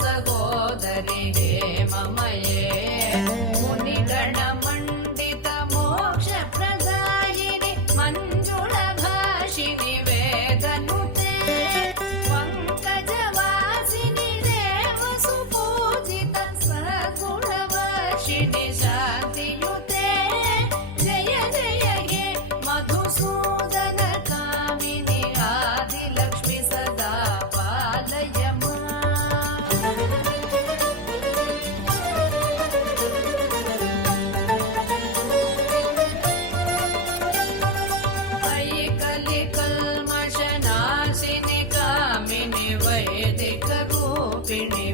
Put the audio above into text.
सहोदरिगे ममये मुनिगणमण्डित मोक्षप्रदायिनि मञ्जुळभाषिनि वेदनुते पङ्कजवासिनि देवसुपूजित सगुणवर्षिणि शान्तियुते जय जय हे मधुसूदन कामिनि आदिलक्ष्मि सदा पालय अयि कलिकल्मषनाशिनि कामिनि वैदिकरूपिणि